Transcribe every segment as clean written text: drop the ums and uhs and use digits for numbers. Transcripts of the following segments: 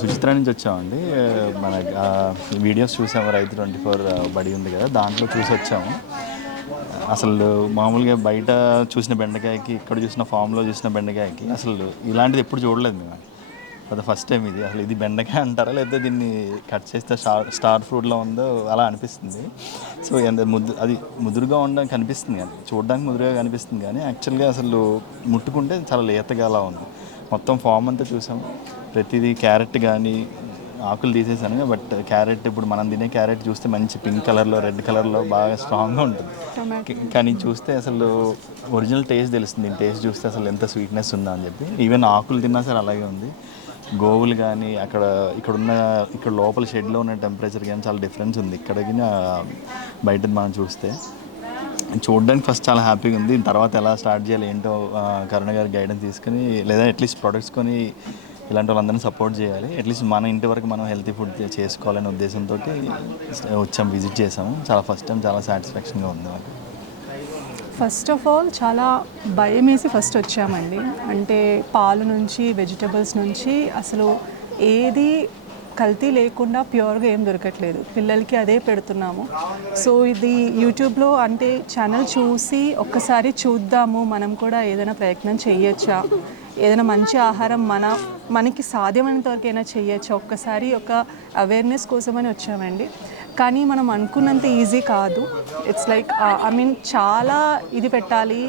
సుచిత్ర నుంచి వచ్చామండి. మన వీడియోస్ చూసాము, రైతు 24 బడి ఉంది కదా, దాంట్లో చూసి వచ్చాము. అసలు మామూలుగా బయట చూసిన బెండకాయకి, ఇక్కడ చూసిన ఫామ్లో చూసిన బెండకాయకి అసలు ఇలాంటిది ఎప్పుడు చూడలేదు మేము. అది ఫస్ట్ టైం ఇది. అసలు ఇది బెండకాయ అంటారా, లేకపోతే దీన్ని కట్ చేస్తే స్టార్ ఫ్రూట్లో ఉందో అలా అనిపిస్తుంది. సో ఎంత అది ముదురుగా ఉండడానికి కనిపిస్తుంది, కానీ చూడడానికి ముదురుగా కనిపిస్తుంది, కానీ యాక్చువల్గా అసలు ముట్టుకుంటే చాలా లేతగా అలా ఉంది. మొత్తం ఫామ్ అంతా చూసాం. ప్రతిదీ క్యారెట్ కానీ ఆకులు తీసేసాను, బట్ క్యారెట్ ఇప్పుడు మనం తినే క్యారెట్ చూస్తే మంచి పింక్ కలర్లో, రెడ్ కలర్లో బాగా స్ట్రాంగ్గా ఉంటుంది. కానీ చూస్తే అసలు ఒరిజినల్ టేస్ట్ తెలుస్తుంది. టేస్ట్ చూస్తే అసలు ఎంత స్వీట్నెస్ ఉందా అని చెప్పి. ఈవెన్ ఆకులు తిన్నా సరే అలాగే ఉంది. గోవులు కానీ ఇక్కడ లోపల షెడ్లో ఉన్న టెంపరేచర్ కానీ చాలా డిఫరెన్స్ ఉంది ఇక్కడికి బయట మనం చూస్తే. చూడడానికి ఫస్ట్ చాలా హ్యాపీగా ఉంది. తర్వాత ఎలా స్టార్ట్ చేయాలి ఏంటో కరుణ గారి గైడెన్స్ తీసుకుని, లేదా అట్లీస్ట్ ప్రొడక్ట్స్ కొని ఇలాంటి వాళ్ళందరినీ సపోర్ట్ చేయాలి. అట్లీస్ట్ మన ఇంటి వరకు మనం హెల్తీ ఫుడ్ చేసుకోవాలనే ఉద్దేశంతో వచ్చాము, విజిట్ చేసాము. ఫస్ట్ టైం చాలా సాటిస్ఫాక్షన్గా ఉంది నాకు. ఫస్ట్ ఆఫ్ ఆల్ చాలా భయం వేసి ఫస్ట్ వచ్చామండి. అంటే పాలు నుంచి, వెజిటబుల్స్ నుంచి అసలు ఏది కల్తీ లేకుండా ప్యూర్గా ఏం దొరకట్లేదు. పిల్లలకి అదే పెడుతున్నాము. సో ఇది యూట్యూబ్లో అంటే ఛానల్ చూసి ఒక్కసారి చూద్దాము, మనం కూడా ఏదైనా ప్రయత్నం చేయొచ్చా, ఏదైనా మంచి ఆహారం మనకి సాధ్యమైనంత వరకైనా చేయొచ్చా, ఒక్కసారి ఒక అవేర్నెస్ కోసమని వచ్చామండి. కానీ మనం అనుకున్నంత ఈజీ కాదు. ఇట్స్ లైక్ చాలా ఇది పెట్టాలి,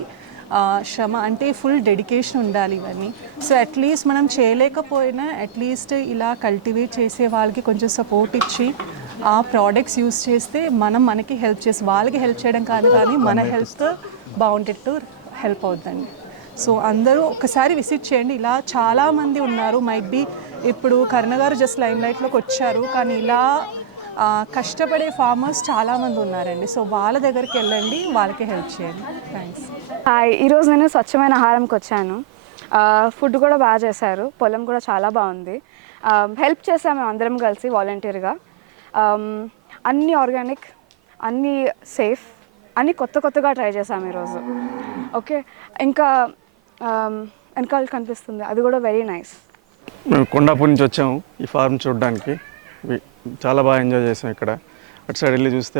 శ్రమ అంటే ఫుల్ డెడికేషన్ ఉండాలి ఇవన్నీ. సో అట్లీస్ట్ మనం చేయలేకపోయినా అట్లీస్ట్ ఇలా కల్టివేట్ చేసే వాళ్ళకి కొంచెం సపోర్ట్ ఇచ్చి ఆ ప్రోడక్ట్స్ యూస్ చేస్తే మనకి హెల్ప్ చేసి వాళ్ళకి హెల్ప్ చేయడం కాదు, కానీ మన హెల్త్ బాగుండేట్టు హెల్ప్ అవుతుందండి. సో అందరూ ఒకసారి విజిట్ చేయండి. ఇలా చాలామంది ఉన్నారు. మైట్ బీ ఇప్పుడు కరుణ గారు జస్ట్ లైమ్ లైట్లోకి వచ్చారు, కానీ ఇలా కష్టపడే ఫార్మర్స్ చాలామంది ఉన్నారండి. సో వాళ్ళ దగ్గరికి వెళ్ళండి, వాళ్ళకి హెల్ప్ చేయండి. థ్యాంక్స్. హాయ్, ఈరోజు నేను స్వచ్ఛమైన ఆహారంకి వచ్చాను. ఫుడ్ కూడా బాగా చేశారు, పొలం కూడా చాలా బాగుంది. హెల్ప్ చేసాము అందరం కలిసి వాలంటీర్గా. అన్నీ ఆర్గానిక్, అన్నీ సేఫ్, అన్నీ కొత్తగా ట్రై చేసాము ఈరోజు. ఓకే, ఇంకా వెనకాల కనిపిస్తుంది, అది కూడా వెరీ నైస్. మేము కొండాపూర్ నుంచి వచ్చాము ఈ ఫార్మ్ చూడడానికి. చాలా బాగా ఎంజాయ్ చేసాం ఇక్కడ. అటు సైడ్ వెళ్ళి చూస్తే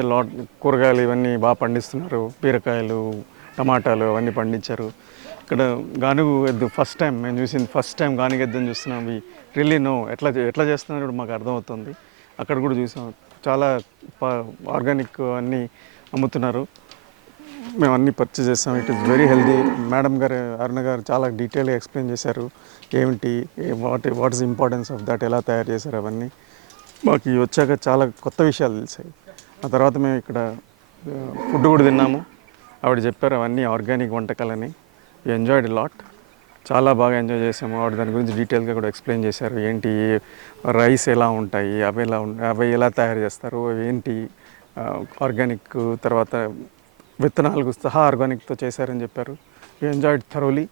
కూరగాయలు ఇవన్నీ బాగా పండిస్తున్నారు. బీరకాయలు, టమాటాలు అవన్నీ పండించారు. ఇక్కడ గానుగు ఎద్దు ఫస్ట్ టైం మేము చూసింది. ఫస్ట్ టైం గానుగు ఎద్దుని చూస్తున్నాం. రియల్లీ ఎట్లా చేస్తున్నారు మాకు అర్థమవుతుంది. అక్కడ కూడా చూసాం, చాలా ఆర్గానిక్ అన్నీ అమ్ముతున్నారు. మేము అన్నీ పర్చేస్ చేస్తాం. It is very healthy. Madam గారు, అరుణ గారు చాలా డీటెయిల్గా ఎక్స్ప్లెయిన్ చేశారు. ఏమిటి, what is importance of that, ఎలా తయారు చేశారు అవన్నీ. మాకు వచ్చాక చాలా కొత్త విషయాలు తెలిసాయి. ఆ తర్వాత మేము ఇక్కడ ఫుడ్ కూడా తిన్నాము. ఆవిడ చెప్పారు అవన్నీ ఆర్గానిక్ వంటకాలని. We enjoyed lot. చాలా బాగా ఎంజాయ్ చేసాము. ఆవిడ దాని గురించి డీటెయిల్గా కూడా ఎక్స్ప్లెయిన్ చేశారు. ఏంటి రైస్ ఎలా ఉంటాయి, అవి ఎలా తయారు చేస్తారు, ఏంటి ఆర్గానిక్, తర్వాత విత్తనాలకు సహా ఆర్గానిక్తో చేశారని చెప్పారు. We enjoyed thoroughly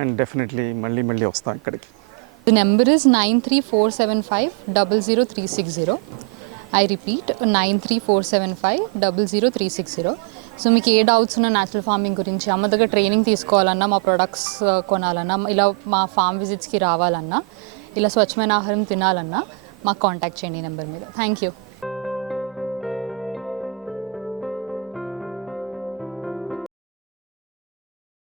and definitely మళ్ళీ వస్తాం ఇక్కడికి. The number is 93475 00360. I repeat 93475 00360. So మీకు ఏ డౌట్స్ ఉన్నా న్యాచురల్ ఫార్మింగ్ గురించి, అమ్మ దగ్గర ట్రైనింగ్ తీసుకోవాలన్నా, మా ప్రొడక్ట్స్ కొనాలన్నా, ఇలా మా ఫామ్ విజిట్స్కి రావాలన్నా, ఇలా స్వచ్ఛమైన ఆహారం తినాలన్నా మాకు కాంటాక్ట్ చేయండి ఈ నెంబర్ మీద. Thank you.